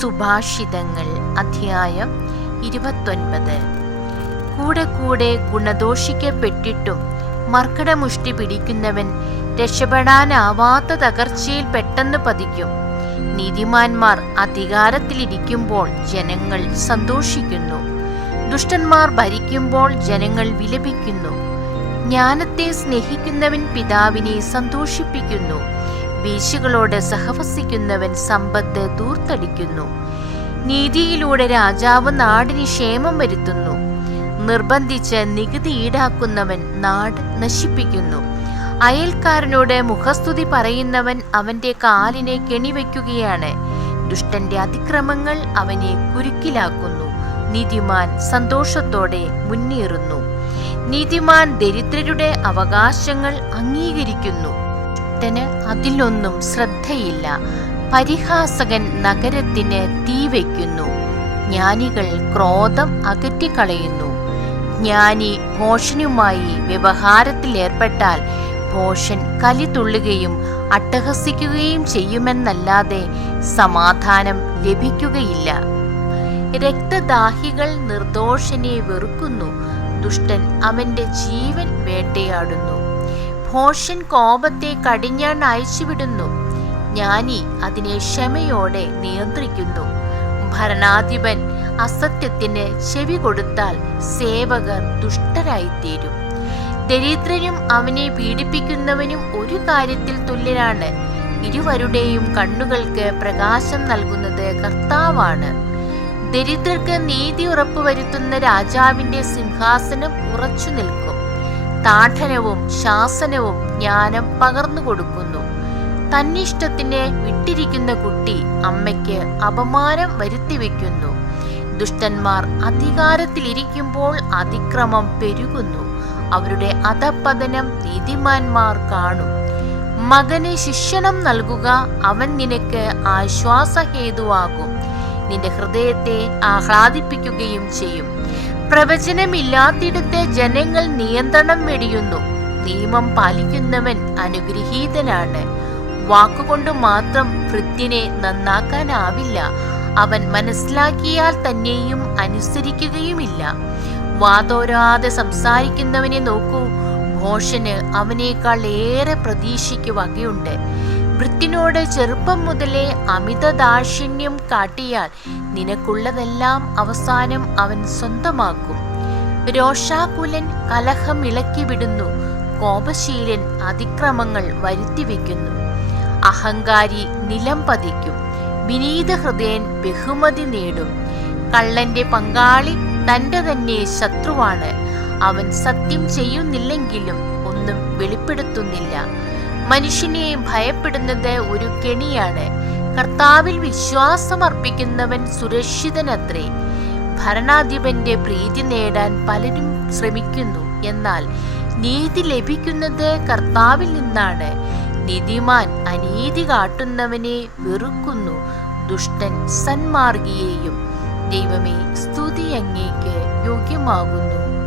സുഭാഷിതങ്ങൾ അധ്യായം 29. കൂടെ കൂടെ ഗുണദോഷിക്കപ്പെട്ടിട്ടും മർക്കടമുഷ്ടി പിടിക്കുന്നവൻ രക്ഷപ്പെടാനാവാത്ത തകർച്ചയിൽ പെട്ടെന്ന് പതിക്കും. നീതിമാന്മാർ അധികാരത്തിലിരിക്കുമ്പോൾ ജനങ്ങൾ സന്തോഷിക്കുന്നു. ദുഷ്ടന്മാർ ഭരിക്കുമ്പോൾ ജനങ്ങൾ വിലപിക്കുന്നു. ജ്ഞാനത്തെ സ്നേഹിക്കുന്നവൻ പിതാവിനെ സന്തോഷിപ്പിക്കുന്നു. വേശ്യകളോട് സഹവസിക്കുന്നവൻ സമ്പത്ത് ദൂർത്തടിക്കുന്നു. നീതിയിലൂടെ രാജാവ് നാടിന് ക്ഷേമം വരുത്തുന്നു. നിർബന്ധിച്ച് നികുതി ഈടാക്കുന്നവൻ നാട് നശിപ്പിക്കുന്നു. അയൽക്കാരനോട് മുഖസ്തുതി പറയുന്നവൻ അവന്റെ കാലിനെ കെണിവെക്കുകയാണ്. ദുഷ്ടന്റെ അതിക്രമങ്ങൾ അവനെ കുരുക്കിലാക്കുന്നു. നീതിമാൻ സന്തോഷത്തോടെ മുന്നേറുന്നു. നീതിമാൻ ദരിദ്രരുടെ അവകാശങ്ങൾ അംഗീകരിക്കുന്നു. ദുഷ്ടന് അതിലൊന്നും ശ്രദ്ധയില്ല. പരിഹാസകൻ നഗരത്തിന് തീ വയ്ക്കുന്നു. ജ്ഞാനികൾ ക്രോധം അകറ്റിക്കളയുന്നു. ജ്ഞാനി ഭോഷനുമായി വ്യവഹാരത്തിൽ ഏർപ്പെട്ടാൽ ഭോഷൻ കലിതുള്ളുകയും അട്ടഹസിക്കുകയും ചെയ്യുമെന്നല്ലാതെ സമാധാനം ലഭിക്കുകയില്ല. രക്തദാഹികൾ നിർദോഷനെ വെറുക്കുന്നു. ദുഷ്ടൻ അവന്റെ ജീവൻ വേട്ടയാടുന്നു. ഭോഷൻ കോപത്തെ കടിഞ്ഞാൺ അയച്ചുവിടുന്നു. ജ്ഞാനി അതിനെ ക്ഷമയോടെ നിയന്ത്രിക്കുന്നു. ഭരണാധിപൻ അസത്യത്തിന് ചെവി കൊടുത്താൽ സേവകർ ദുഷ്ടരായിത്തീരും. ദരിദ്രനും അവനെ പീഡിപ്പിക്കുന്നവനും ഒരു കാര്യത്തിൽ തുല്യരാണ്. ഇരുവരുടെയും കണ്ണുകൾക്ക് പ്രകാശം നൽകുന്നത് കർത്താവാണ്. ദരിദ്രർക്ക് നീതി ഉറപ്പുവരുത്തുന്ന രാജാവിന്റെ സിംഹാസനം ഉറച്ചു നിൽക്കും. താഠനവും ശാസനവും ജ്ഞാനം പകർന്നു കൊടുക്കുന്നു. തന്നിഷ്ടത്തിന് വിട്ടിരിക്കുന്ന കുട്ടി അമ്മയ്ക്ക് അപമാനം വരുത്തിവെക്കുന്നു. ദുഷ്ടന്മാർ അധികാരത്തിലിരിക്കുമ്പോൾ അതിക്രമം പെരുകുന്നു. അവരുടെ അധപ്പതനം നീതിമാന്മാർ കാണും. മകന് ശിക്ഷണം നൽകുക, അവൻ നിനക്ക് ആശ്വാസഹേതുവാകും. നിന്റെ ഹൃദയത്തെ ആഹ്ലാദിപ്പിക്കുകയും ചെയ്യും. പ്രവചനമില്ലാത്തിടത്ത് ജനങ്ങൾ നിയന്ത്രണം വെടിയുന്നു. നിയമം പാലിക്കുന്നവൻ അനുഗ്രഹീതനാണ്. വാക്കുകൊണ്ട് മാത്രം ഭൃത്യനെ നന്നാക്കാനാവില്ല. അവൻ മനസ്സിലാക്കിയാൽ തന്നെയും അനുസരിക്കുകയുമില്ല. വാതോരാതെ സംസാരിക്കുന്നവനെ നോക്കൂ. ഭോഷന് അവനേക്കാൾ ഏറെ പ്രതീക്ഷയ്ക്ക് വകയുണ്ട്. ഭൃത്യനോട് ചെറുപ്പം മുതലേ അമിത ദാക്ഷിണ്യം കാട്ടിയാൽ നിനക്കുള്ളതെല്ലാം അവസാനം അവൻ സ്വന്തമാക്കും. രോഷാകുലൻ കലഹം ഇളക്കിവിടുന്നു. കോപശീലൻ അതിക്രമങ്ങൾ വരുത്തിവെക്കുന്നു. അഹങ്കാരി നിലം പതിക്കും. വിനീത ഹൃദയൻ ബഹുമതി നേടും. കള്ളന്റെ പങ്കാളി തന്റെ തന്നെ ശത്രുവാണ്. അവൻ സത്യം ചെയ്യുന്നില്ലെങ്കിലും ഒന്നും വെളിപ്പെടുത്തുന്നില്ല. മനുഷ്യനെ ഭയപ്പെടുന്നത് ഒരു കെണിയാണ്. കർത്താവിൽ വിശ്വാസമർപ്പിക്കുന്നവൻ സുരക്ഷിതനത്രേ. ഭരണാധിപന്റെ പ്രീതി നേടാൻ പലരും ശ്രമിക്കുന്നു. എന്നാൽ നീതി ലഭിക്കുന്നത് കർത്താവിൽ നിന്നാണ്. നീതിമാൻ അനീതി കാട്ടുന്നവനെ വെറുക്കുന്നു. ദുഷ്ടൻ സന്മാർഗിയെയും. ദൈവമേ, സ്തുതി അങ്ങേക്ക് യോഗ്യമാകുന്നു.